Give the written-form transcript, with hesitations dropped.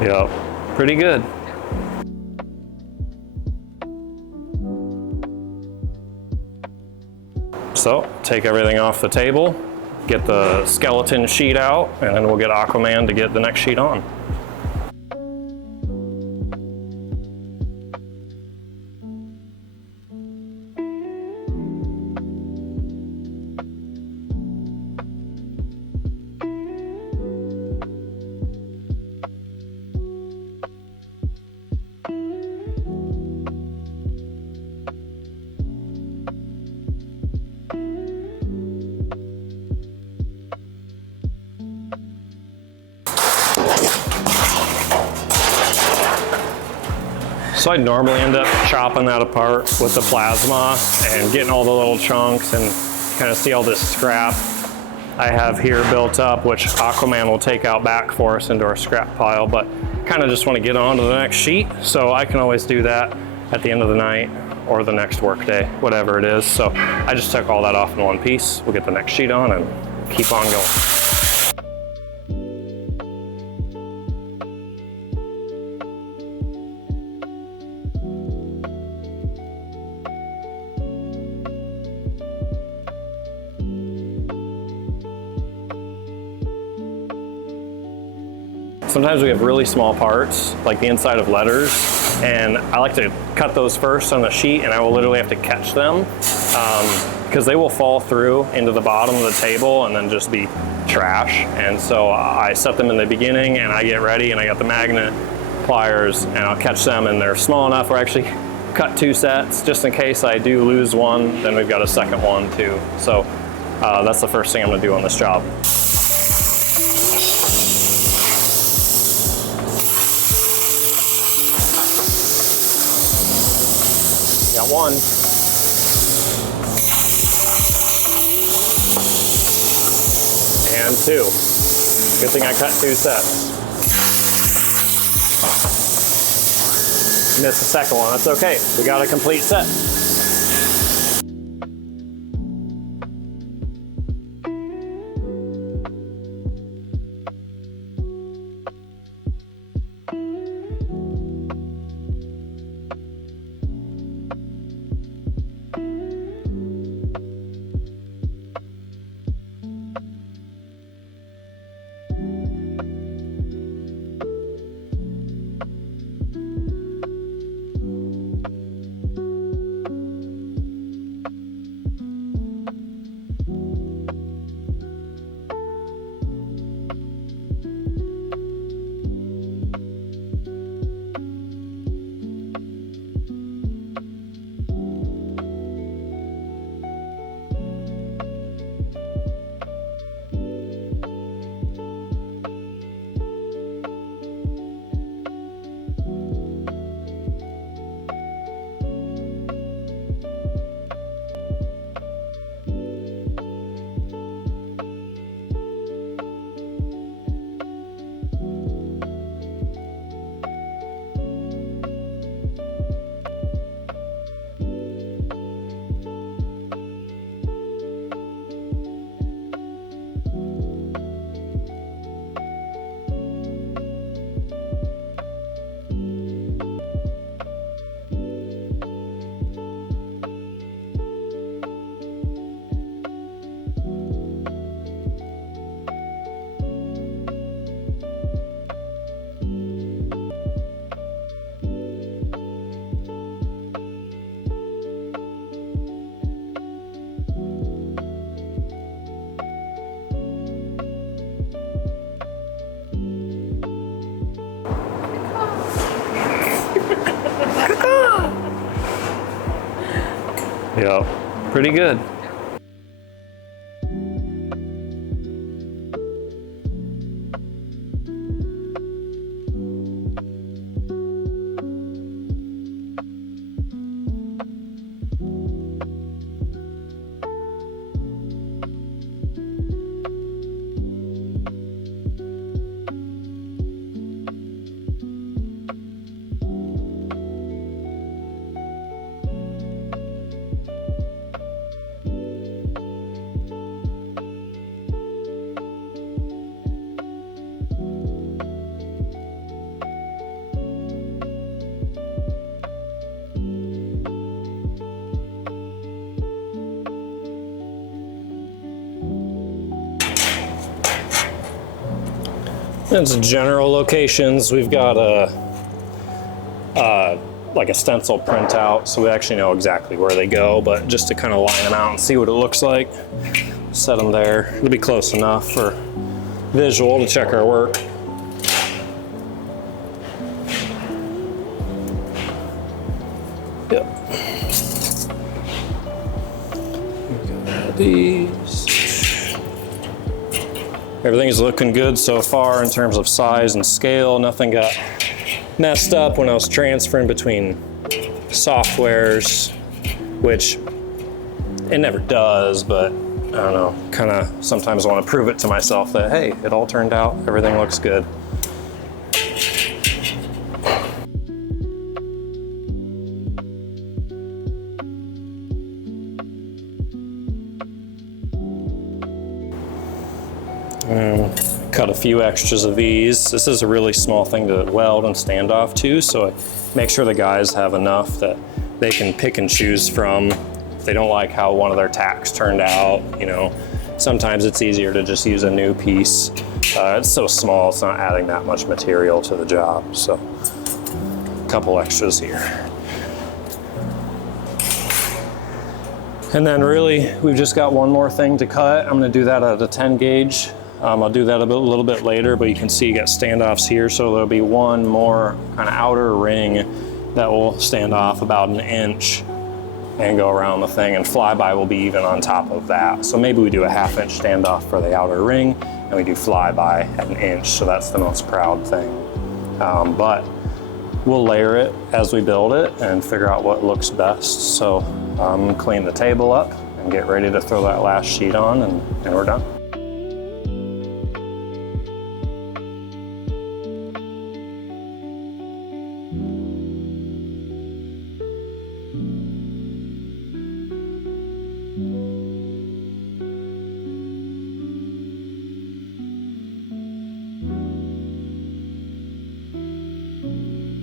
Yep, pretty good. So take everything off the table, get the skeleton sheet out, and then we'll get Aquaman to get the next sheet on. So I normally end up chopping that apart with the plasma and getting all the little chunks and kind of see all this scrap I have here built up, which Aquaman will take out back for us into our scrap pile, but kind of just want to get on to the next sheet. So I can always do that at the end of the night or the next work day, whatever it is. So I just took all that off in one piece. We'll get the next sheet on and keep on going. Sometimes we have really small parts, like the inside of letters, and I like to cut those first on the sheet, and I will literally have to catch them because they will fall through into the bottom of the table and then just be trash. And so I set them in the beginning and I get ready and I got the magnet pliers and I'll catch them, and they're small enough where I actually cut 2 sets just in case I do lose one, then we've got a second one too. So that's the first thing I'm gonna do on this job. Got 1. And 2. Good thing I cut 2 sets. Missed the second one, that's okay. We got a complete set. Yep, pretty good. And some general locations, we've got like a stencil printout, so we actually know exactly where they go, but just to kind of line them out and see what it looks like, set them there. It'll be close enough for visual to check our work. Yep. These. Everything's looking good so far in terms of size and scale. Nothing got messed up when I was transferring between softwares, which it never does, but I don't know, kind of sometimes want to prove it to myself that, hey, it all turned out, everything looks good. Cut a few extras of these. This is a really small thing to weld and stand off to, so I make sure the guys have enough that they can pick and choose from. If they don't like how one of their tacks turned out, you know, sometimes it's easier to just use a new piece. It's so small, it's not adding that much material to the job, so a couple extras here. And then really, we've just got one more thing to cut. I'm gonna do that at a 10 gauge. I'll do that a little bit later, but you can see you got standoffs here, so there'll be one more kind of outer ring that will stand off about an inch and go around the thing, and flyby will be even on top of that. So maybe we do a 1/2 inch standoff for the outer ring, and we do flyby at 1 inch, so that's the most proud thing. But we'll layer it as we build it and figure out what looks best. So clean the table up and get ready to throw that last sheet on, and we're done.